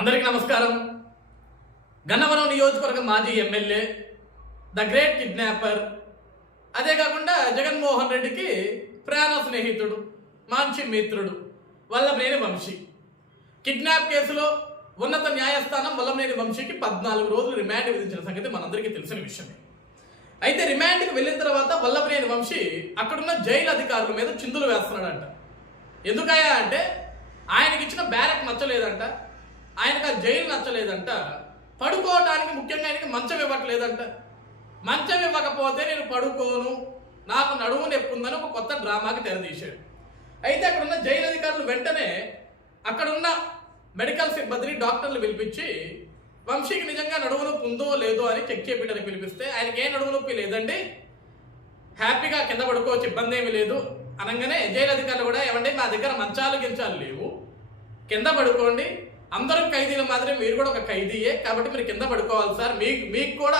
అందరికీ నమస్కారం. గన్నవరం నియోజకవర్గం మాజీ ఎమ్మెల్యే, ద గ్రేట్ కిడ్నాపర్, అదే కాకుండా జగన్మోహన్ రెడ్డికి ప్రాణ స్నేహితుడు, మంచి మిత్రుడు వల్లభనేని వంశీ కిడ్నాప్ కేసులో ఉన్నత న్యాయస్థానం వల్లభనేని వంశీకి 14 రోజులు రిమాండ్ విధించిన సంగతి మనందరికీ తెలిసిన విషయమే. అయితే రిమాండ్కి వెళ్ళిన తర్వాత వల్లభనేని వంశీ అక్కడున్న జైలు అధికారుల మీద చిందులు వేస్తున్నాడంట. ఎందుకయ్యా అంటే ఆయనకి ఇచ్చిన బ్యారక్ నచ్చలేదంట, ఆయనకు ఆ జైలు నచ్చలేదంట, పడుకోవడానికి ముఖ్యంగా ఆయనకి మంచం ఇవ్వట్లేదంట. మంచం ఇవ్వకపోతే నేను పడుకోను, నాకు నడుము నొప్పుందని ఒక కొత్త డ్రామాకి తెరదీశాడు. అయితే అక్కడున్న జైలు అధికారులు వెంటనే అక్కడున్న మెడికల్ సిబ్బందిని, డాక్టర్లు పిలిపించి వంశీకి నిజంగా నడుము నొప్పి ఉందో లేదో అని చెక్ చేయించడానికి పిలిపిస్తే ఆయనకి ఏ నడుము నొప్పి లేదండి, హ్యాపీగా కింద పడుకోవచ్చు, ఇబ్బంది ఏమి లేదు అనగానే జైలు అధికారులు కూడా ఏమంటే మా దగ్గర మంచాలు గించాలు లేవు, కింద పడుకోండి, అందరూ ఖైదీల మాదిరి మీరు కూడా ఒక ఖైదీయే కాబట్టి మీరు కింద పడుకోవాలి సార్, మీకు కూడా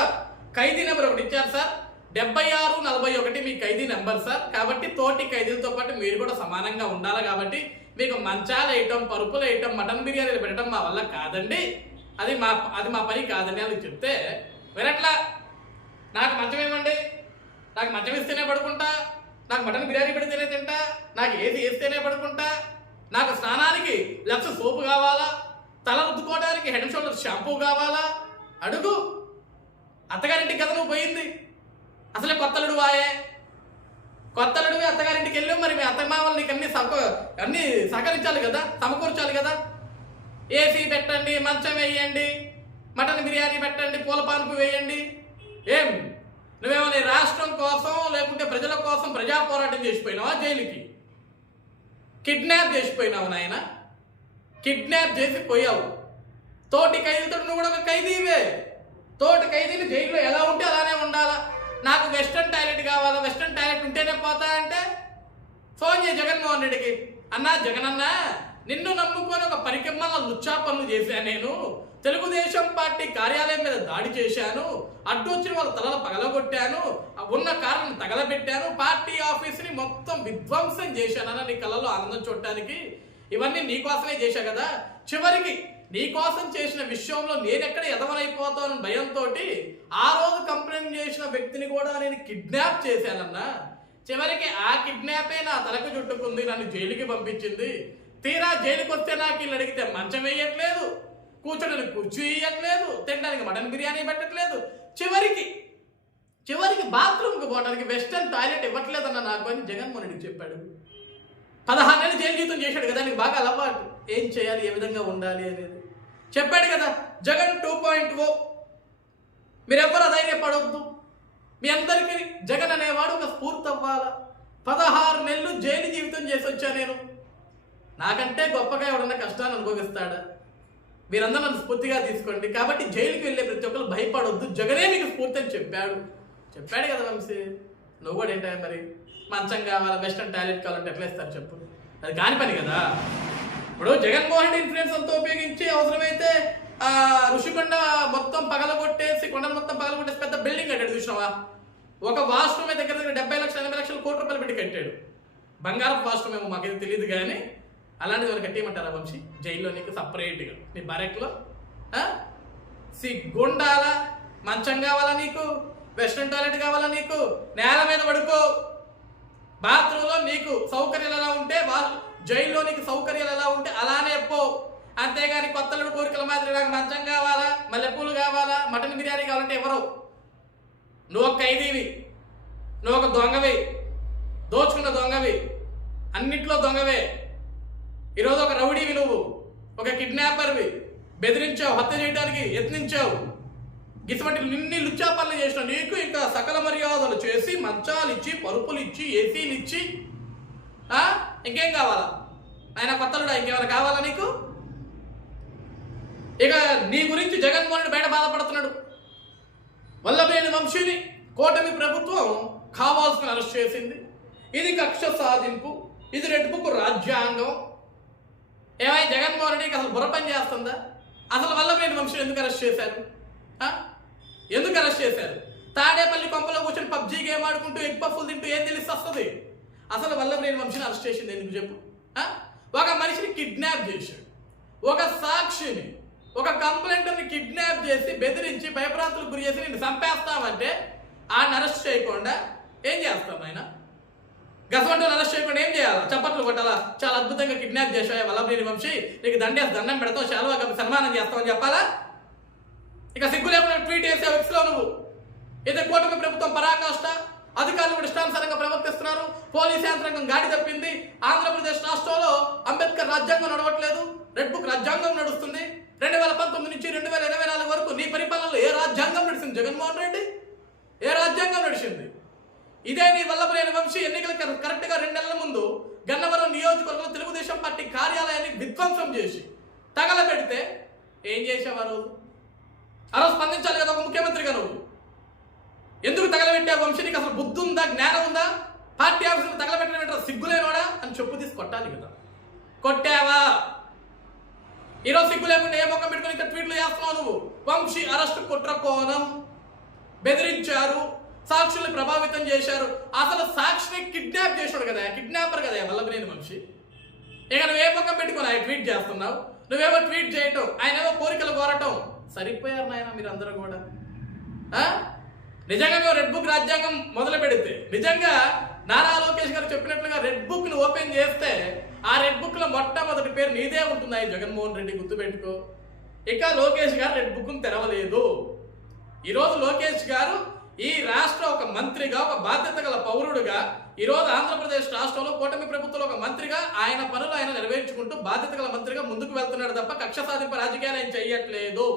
ఖైదీ నెంబర్ ఒకటి ఇచ్చారు సార్, 7641 మీ ఖైదీ నెంబర్ సార్, కాబట్టి తోటి ఖైదీలతో పాటు మీరు కూడా సమానంగా ఉండాలి, కాబట్టి మీకు మంచాలు వేయటం, పరుపులు వేయటం, మటన్ బిర్యానీలు పెట్టడం మా వల్ల కాదండి, అది మా పని కాదండి అని చెప్తే వినట్లా. నాకు మంచం ఏమండి, నాకు మంచం ఇస్తేనే పడుకుంటా, నాకు మటన్ బిర్యానీ పెడితేనే తింటా, నాకు ఏది వేస్తేనే పడుకుంటా, నాకు స్నానానికి లక్ష సోపు కావాలా, తల రుద్దుకోవడానికి హెడ్ అండ్ షోల్డర్ షాంపూ కావాలా, అడుగు. అత్తగారింటికి కదా నువ్వు పోయింది, అసలే కొత్తలుడు వాయే, కొత్తలుడివి అత్తగారింటికి వెళ్ళావు, మరి మీ అత్తమామలు నీకు అన్ని సహకరించాలి కదా, సమకూర్చాలి కదా. ఏసీ పెట్టండి, మంచం వేయండి, మటన్ బిర్యానీ పెట్టండి, పూల పాన్పు వేయండి. ఏం నువ్వేమో రాష్ట్రం కోసం లేకుంటే ప్రజల కోసం ప్రజా పోరాటం చేసిపోయినావా? జైలుకి కిడ్నాప్ చేసిపోయినావు నాయన, కిడ్నాప్ చేసి పోయావు. తోటి ఖైదీతో నువ్వు కూడా ఒక ఖైదీవే, తోటి ఖైదీలు జైల్లో ఎలా ఉంటే అలానే ఉండాలా. నాకు వెస్ట్రన్ టాయిలెట్ కావాలా, వెస్ట్రన్ టాయిలెట్ ఉంటేనే పోతా అంటే ఫోన్ చేయి జగన్మోహన్ రెడ్డికి, అన్నా జగనన్నా నిన్ను నమ్ముకొని ఒక పరికెమ్మల లుచ్చా పనులు చేశాను, నేను తెలుగుదేశం పార్టీ కార్యాలయం మీద దాడి చేశాను, అడ్డు వచ్చిన వాళ్ళ తలలు పగలగొట్టాను, ఉన్న కారణం తగలబెట్టాను, పార్టీ ఆఫీస్ని మొత్తం విధ్వంసం చేశానన్న నీ కళ్ళలో ఆనందం చూడటానికి ఇవన్నీ నీకోసమే చేశా కదా. చివరికి నీకోసం చేసిన విషయంలో నేనెక్కడ ఎదవనైపోతాను భయంతో ఆ రోజు కంప్లైంట్ చేసిన వ్యక్తిని కూడా నేను కిడ్నాప్ చేశానన్నా. చివరికి ఆ కిడ్నాపే నా తలకు చుట్టుకుంది, నన్ను జైలుకి పంపించింది. తీరా జైలుకి వస్తే నాకు వీళ్ళు అడిగితే మంచం వేయట్లేదు, కూర్చోడానికి కుర్చీ వేయట్లేదు, తినడానికి మటన్ బిర్యానీ పెట్టట్లేదు, చివరికి బాత్రూమ్కి పోవడానికి వెస్టర్న్ టాయిలెట్ ఇవ్వట్లేదన్న నాకు అని జగన్మోహన్ రెడ్డికి చెప్పాడు. 16 నెలలు జైలు జీతం చేశాడు కదా, నీకు బాగా అలవాటు ఏం చేయాలి, ఏ విధంగా ఉండాలి అనేది చెప్పాడు కదా. జగన్ 2.0 మీరెవ్వరు అధైర్యపడవద్దు, మీ అందరికీ జగన్ అనేవాడు ఒక స్ఫూర్తి అవ్వాలా. 16 నెలలు జైలు జీవితం చేసి వచ్చా నేను, నాకంటే గొప్పగా ఎవడన్నా కష్టాన్ని అనుభవిస్తాడా? మీరందరూ నన్ను స్ఫూర్తిగా తీసుకోండి, కాబట్టి జైలుకి వెళ్ళే ప్రతి ఒక్కరు భయపడొద్దు, జగనే మీకు స్ఫూర్తి అని చెప్పాడు కదా వంశీ. నువ్వు కూడా ఏంటా మరి మంచం కావాలా, వెస్టర్న్ టాయిలెట్ కావాలంటే ఎట్లా ఇస్తారు చెప్పు, అది కాని పని కదా. ఇప్పుడు జగన్మోహన్ రెడ్డి ఇన్ఫ్లుయెన్స్ అంతా ఉపయోగించి అవసరమైతే ఋషికొండ మొత్తం పగలగొట్టేసి, కొండలు మొత్తం పగలగొట్టేసి పెద్ద బిల్డింగ్ కట్టాడు చూసినావా. ఒక వాష్రూమ్ దగ్గర 70 లక్షలు 80 లక్షలు కోటి రూపాయలు పెట్టి కట్టాడు. బంగారం వాష్రూమ్ ఏమో మాకేది తెలియదు కానీ అలాంటిది వాళ్ళు కట్టేయమంటారా వంశీ? జైల్లో నీకు సపరేట్గా నీ బరెక్లో సిగ్గుండాలా, మంచం కావాలా నీకు, వెస్ట్రన్ టాయిలెట్ కావాలా నీకు, నేల మీద పడుకో, బాత్రూంలో నీకు సౌకర్యాలు ఎలా ఉంటే జైల్లో నీకు సౌకర్యాలు ఎలా ఉంటే అలానే పో. అంతేగాని కొత్తలుడు కోరికల మాదిరి నాకు మంచం కావాలా, మల్లెపూలు కావాలా, మటన్ బిర్యానీ కావాలంటే ఎవరు? నువ్వు ఒక ఖైదీవి, నువ్వు ఒక దొంగవి, దోచుకున్న దొంగవి, అన్నిట్లో దొంగవే. ఈరోజు ఒక రౌడీవి, నువ్వు ఒక కిడ్నాపర్వి, బెదిరించావు, హత్య చేయడానికి యత్నించావు, ఇటువంటి నిన్ని లుచ్చా పనులు చేసిన నీకు ఇంకా సకల మర్యాదలు చేసి మంచాలు ఇచ్చి, పరుపులు ఇచ్చి, ఏసీలు ఇచ్చి ఇంకేం కావాలా? ఆయన కొత్తలుడా ఇంకేమైనా కావాలా నీకు? ఇక నీ గురించి జగన్మోహన్ రెడ్డి బయట బాధపడుతున్నాడు. వల్లభనేని వంశీని కూటమి ప్రభుత్వం కావాల్సిన అరెస్ట్ చేసింది. ఇది కక్ష సాధింపు, ఇది రెడ్ బుక్ రాజ్యాంగం. ఏమై జగన్మోహన్ రెడ్డికి అసలు బుర్ర పని చేస్తుందా? అసలు వల్లభనేని వంశీని ఎందుకు అరెస్ట్ చేశారు? ఎందుకు అరెస్ట్ చేశారు? తాడేపల్లి కొంపలో కూర్చొని పబ్జీ గేమ్ ఆడుకుంటూ ఎగ్ పఫ్ఫులు తింటూ ఏం తెలిసి వస్తుంది? అసలు వల్లభనేని వంశీని అరెస్ట్ చేసింది ఎందుకు చెప్పు? ఒక మనిషిని కిడ్నాప్ చేశాడు, ఒక సాక్షిని, ఒక కంప్లైంట్ని కిడ్నాప్ చేసి బెదిరించి భయభ్రాంతులకు గురి చేసి నేను చంపేస్తామంటే ఆయన అరెస్ట్ చేయకుండా ఏం చేస్తాం ఆయన? గసవంతులు అరెస్ట్ చేయకుండా ఏం చేయాలి? చప్పట్లు కొట్టాలా? చాలా అద్భుతంగా కిడ్నాప్ చేసావు వల్లభనేని వంశీ, నీకు దండం పెడతాం, శాలువా కప్పి సన్మానం చేస్తామని చెప్పాలా? ఇక సిగ్గు లేకుండా ట్వీట్ చేసే వ్యక్తిలో నువ్వు ఏదో కూటమి ప్రభుత్వం పరాకాష్ట, అధికారులు కూడా ఇష్టానుసారంగా ప్రవర్తిస్తున్నారు, పోలీస్ యంత్రాంగం గాడి తప్పింది, ఆంధ్రప్రదేశ్ రాష్ట్రంలో అంబేద్కర్ రాజ్యాంగం నడవట్లేదు, రెడ్ బుక్ రాజ్యాంగం నడుస్తుంది. 2019 నుంచి 2024 వరకు నీ పరిపాలనలో ఏ రాజ్యాంగం నడిచింది జగన్మోహన్ రెడ్డి? ఏ రాజ్యాంగం నడిచింది? ఇదే నీ వల్లభనేని వంశీ ఎన్నికలకు కరెక్ట్గా 2 నెలల ముందు గన్నవరం నియోజకవర్గంలో తెలుగుదేశం పార్టీ కార్యాలయాన్ని విధ్వంసం చేసి తగలబెడితే ఏం చేసావు ఆ రోజు స్పందించాలి కదా ఒక ముఖ్యమంత్రిగా నువ్వు. ఎందుకు తగలబెట్టావు వంశీ? నీకు అసలు బుద్ధి ఉందా, జ్ఞానం ఉందా? పార్టీ ఆఫీసులు తగలబెట్టిన సిగ్గులేనోడా అని చెప్పు తీసి కొట్టాలి కదా. కొట్టావా? ఈరోజు సిగ్గు లేకుండా ఏ మొక్క పెట్టుకుని ఇక్కడ ట్వీట్లు చేస్తున్నావు నువ్వు. వంశీ అరెస్టు కుట్ర కోణం, బెదిరించారు, సాక్షుల్ని ప్రభావితం చేశారు. అసలు సాక్షిని కిడ్నాప్ చేశాడు కదా, కిడ్నాపర్ కదా వల్లభనేని వంశీ. ఇక నువ్వు ఏ మొక్క పెట్టుకుని ఆయన ట్వీట్ చేస్తున్నావు, నువ్వేమో ట్వీట్ చేయటం, ఆయన ఏమో కోరికలు కోరటం. సరిపోయారు నాయన మీరందరూ కూడా. నిజంగా మేము రెడ్ బుక్ రాజ్యాంగం మొదలు పెడితే, నిజంగా నారా లోకేష్ గారు చెప్పినట్లుగా రెడ్ బుక్ ని ఓపెన్ చేస్తే ఆ రెడ్ బుక్ లో మొట్టమొదటి పేరు నీదే ఉంటుంది జగన్మోహన్ రెడ్డి, గుర్తుపెట్టుకో. ఇక లోకేష్ గారు రెడ్ బుక్ ను తెరవలేదు. ఈరోజు లోకేష్ గారు ఈ రాష్ట్ర ఒక మంత్రిగా, ఒక బాధ్యత గల పౌరుడుగా, ఈరోజు ఆంధ్రప్రదేశ్ రాష్ట్రంలో కూటమి ప్రభుత్వంలో ఒక మంత్రిగా ఆయన పనులు ఆయన నెరవేర్చుకుంటూ బాధ్యత గల మంత్రిగా ముందుకు వెళ్తున్నాడు తప్ప కక్ష సాధింపు రాజకీయాలు ఏం చేయట్లేదు.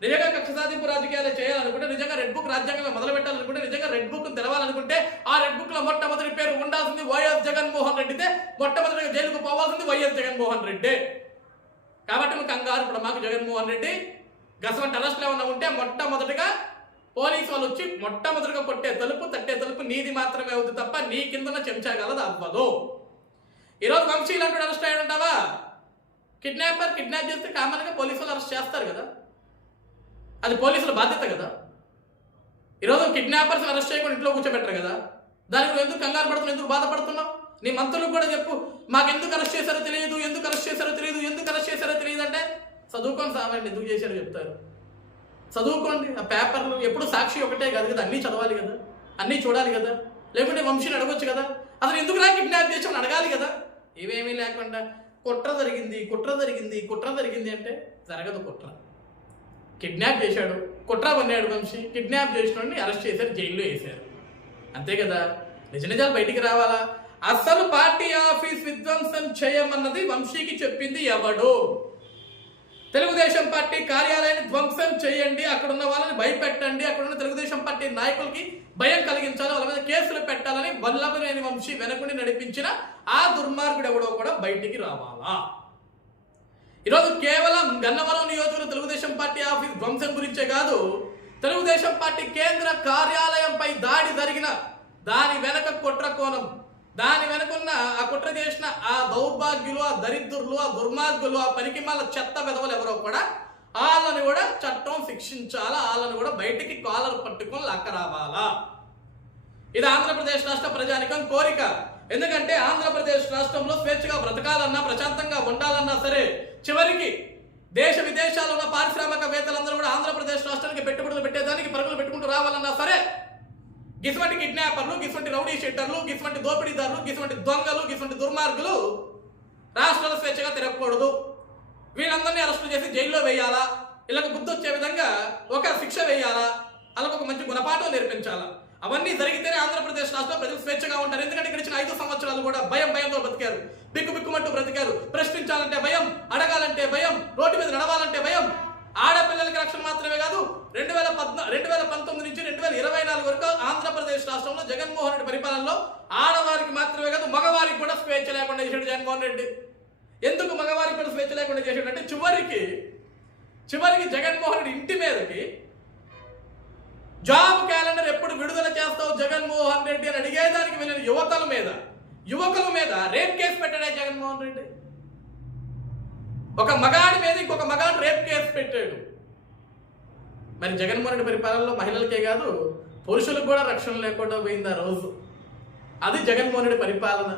నిజంగా కక్ష సాధింపు రాజకీయాలు చేయాలనుకుంటే, నిజంగా రెడ్ బుక్ రాజ్యాంగం మొదలు పెట్టాలనుకుంటే, నిజంగా రెడ్ బుక్ తెరవాలనుకుంటే ఆ రెడ్ బుక్ లో మొట్టమొదటి పేరు ఉండాల్సింది వైఎస్ జగన్మోహన్ రెడ్డితే, మొట్టమొదటిగా జైలుకు పోవాల్సింది వైఎస్ జగన్మోహన్ రెడ్డి. కాబట్టి మీకు కంగారు ఇప్పుడు మాకు జగన్మోహన్ రెడ్డి గసవంటి అరెస్టులు ఏమన్నా ఉంటే మొట్టమొదటిగా పోలీసు వాళ్ళు వచ్చి మొట్టమొదటిగా కొట్టే తలుపు, తట్టే తలుపు నీది మాత్రమే అవుతుంది తప్ప నీ కిందన చెంచాగలదు అవ్వదు. ఈరోజు వంశీ ఇలాంటి అరెస్ట్ అయ్యాడంటావా? కిడ్నాప్ చేస్తే కామన్గా పోలీసు వాళ్ళు అరెస్ట్ చేస్తారు కదా, అది పోలీసుల బాధ్యత కదా. ఈరోజు కిడ్నాపర్స్ అరెస్ట్ చేయకుండా ఇంట్లో కూర్చోబెట్టరు కదా. దానికి నువ్వు ఎందుకు కంగారు పడుతున్నావు, ఎందుకు బాధపడుతున్నావు? నీ మంత్రులకు కూడా చెప్పు, మాకు ఎందుకు అరెస్ట్ చేశారో తెలియదు, ఎందుకు అరెస్ట్ చేశారో తెలియదు అంటే చదువుకొని సామండి, ఎందుకు చేశారో చెప్తారు. చదువుకోండి ఆ పేపర్లు. ఎప్పుడు సాక్షి ఒకటే కాదు కదా, అన్నీ చదవాలి కదా, అన్నీ చూడాలి కదా. లేకుంటే వంశీని అడగొచ్చు కదా, అసలు ఎందుకు రా కిడ్నాప్ చేసామని అడగాలి కదా. ఇవేమీ లేకుండా కుట్ర జరిగింది అంటే జరగదు. కుట్ర కిడ్నాప్ చేశాడు, కుట్ర పన్నాడు వంశీ, కిడ్నాప్ చేసినోడిని అరెస్ట్ చేశారు, జైల్లో వేశారు, అంతే కదా. నిజాలు బయటికి రావాలా? అసలు పార్టీ ఆఫీస్ విధ్వంసం చేయమన్నది వంశీకి చెప్పింది ఎవడు? తెలుగుదేశం పార్టీ కార్యాలయాన్ని ధ్వంసం చేయండి, అక్కడ ఉన్న వాళ్ళని భయపెట్టండి, అక్కడ ఉన్న తెలుగుదేశం పార్టీ నాయకులకి భయం కలిగించాలి, వాళ్ళ మీద కేసులు పెట్టాలని వల్లభనేని వంశీ వెనకుండి నడిపించిన ఆ దుర్మార్గుడు ఎవడో కూడా బయటికి రావాలా? ఈరోజు కేవలం గన్నవరం నియోజకవర్గ తెలుగుదేశం పార్టీ ఆఫీస్ ధ్వంసం గురించే కాదు, తెలుగుదేశం పార్టీ కేంద్ర కార్యాలయంపై దాడి జరిగిన దాని వెనక కుట్ర కోణం, దాని వెనుకున్న ఆ కుట్ర చేసిన ఆ దౌర్భాగ్యులు, ఆ దరిద్రులు, ఆ దుర్మార్గులు, ఆ పనికిమాల చెత్త వెధవలు ఎవరో కూడా వాళ్ళని కూడా చట్టం శిక్షించాలా, వాళ్ళని కూడా బయటికి కాలర్ పట్టుకొని లాక్కరావాలా. ఇది ఆంధ్రప్రదేశ్ రాష్ట్ర ప్రజానికం కోరిక. ఎందుకంటే ఆంధ్రప్రదేశ్ రాష్ట్రంలో స్వేచ్ఛగా బ్రతకాలన్నా, ప్రశాంతంగా ఉండాలన్నా సరే, చివరికి దేశ విదేశాల్లో ఉన్న పారిశ్రామికవేత్తలందరూ కూడా ఆంధ్రప్రదేశ్ రాష్ట్రానికి పెట్టుబడులు పెట్టేదానికి పరుగులు పెట్టుకుంటూ రావాలన్నా సరే, గిసువంటి కిడ్నాపర్లు, గిసువంటి రౌడీ షీటర్లు, గిసువంటి దోపిడీదారులు, గిసువంటి దొంగలు, గిసువంటి దుర్మార్గులు రాష్ట్రాలు స్వేచ్ఛగా తిరగకూడదు. వీళ్ళందరినీ అరెస్టు చేసి జైల్లో వేయాలా, వీళ్ళకి బుద్ధి వచ్చే విధంగా ఒక శిక్ష వేయాలా, వాళ్ళకు ఒక మంచి గుణపాఠం నేర్పించాలా. అవన్నీ జరిగితేనే ఆంధ్రప్రదేశ్ రాష్ట్రంలో ప్రజలు స్వేచ్ఛగా ఉంటారు. ఎందుకంటే ఇక్కడ ఇచ్చిన 5 సంవత్సరాలు కూడా భయంతో బ్రతికారు, బిక్కుమంటూ బ్రతికారు. ప్రశ్నించాలంటే భయం, అడగాలంటే భయం, రోడ్డు మీద నడవాలంటే భయం. ఆడపిల్లలకి రక్షణ మాత్రమే కాదు, 2019 నుంచి 2024 వరకు ఆంధ్రప్రదేశ్ రాష్ట్రంలో జగన్మోహన్ రెడ్డి పరిపాలనలో ఆడవారికి మాత్రమే కాదు, మగవారికి కూడా స్వేచ్ఛ లేకుండా చేశాడు జగన్మోహన్ రెడ్డి. ఎందుకు మగవారికి కూడా స్వేచ్ఛ లేకుండా చేశాడు అంటే, చివరికి జగన్మోహన్ రెడ్డి ఇంటి మీదకి జాబ్ క్యాలెండర్ ఎప్పుడు విడుదల చేస్తావు జగన్మోహన్ రెడ్డి అని అడిగేదానికి వెళ్ళిన యువకుల మీద రేప్ కేసు పెట్టాడే జగన్మోహన్ రెడ్డి. ఒక మగాడి మీద ఇంకొక మగాడు రేప్ కేసు పెట్టాడు. మరి జగన్మోహన్ రెడ్డి పరిపాలనలో మహిళలకే కాదు, పురుషులకు కూడా రక్షణ లేకుండా పోయింది ఆ రోజు. అది జగన్మోహన్ రెడ్డి పరిపాలన.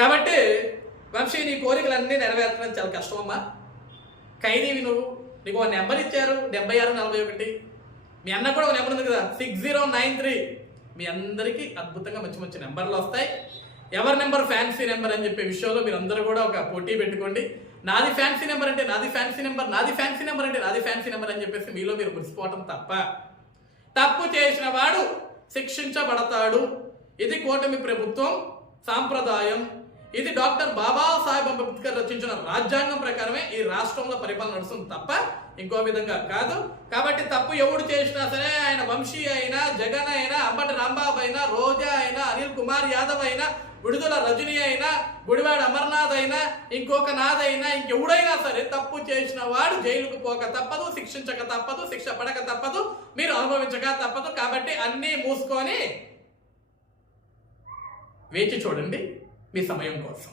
కాబట్టి వంశీ, నీ కోరికలన్నీ నెరవేర్చడం చాలా కష్టమమ్మా. ఖైదీవి నువ్వు, నీకు ఒక నెంబర్ ఇచ్చారు 7641. మీ అన్న కూడా ఒక నెంబర్ ఉంది కదా 6093. మీ అందరికీ అద్భుతంగా మంచి మంచి నెంబర్లు వస్తాయి. ఎవరి నెంబర్ ఫ్యాన్సీ నెంబర్ అని చెప్పే విషయంలో మీరు అందరూ కూడా ఒక పోటీ పెట్టుకోండి. నాది ఫ్యాన్సీ నెంబర్ అంటే నాది ఫ్యాన్సీ నెంబర్, నాది ఫ్యాన్సీ నెంబర్ అంటే నాది ఫ్యాన్సీ నెంబర్ అని చెప్పేసి మీలో మీరు మురిసిపోవటం తప్ప. తప్పు చేసిన వాడు శిక్షించబడతాడు. ఇది కూటమి ప్రభుత్వం సాంప్రదాయం. ఇది డాక్టర్ బాబాసాహెబ్ అంబేద్కర్ రచించిన రాజ్యాంగం ప్రకారమే ఈ రాష్ట్రంలో పరిపాలన నడుస్తుంది తప్ప ఇంకో విధంగా కాదు. కాబట్టి తప్పు ఎవడు చేసినా సరే, ఆయన వంశీ అయినా, జగన్ అయినా, అంబటి రాంబాబు అయినా, రోజా అయినా, అనిల్ కుమార్ యాదవ్ అయినా, విడుదల రజనీ అయినా, గుడివాడ అమర్నాథ్ అయినా, ఇంకొక నాథ్ అయినా, ఇంకెవడైనా సరే తప్పు చేసిన వాడు జైలుకు పోక తప్పదు, శిక్షించక తప్పదు, శిక్ష పడక తప్పదు, మీరు అనుభవించక తప్పదు. కాబట్టి అన్నీ మూసుకొని వేచి చూడండి మీ సమయం కోసం.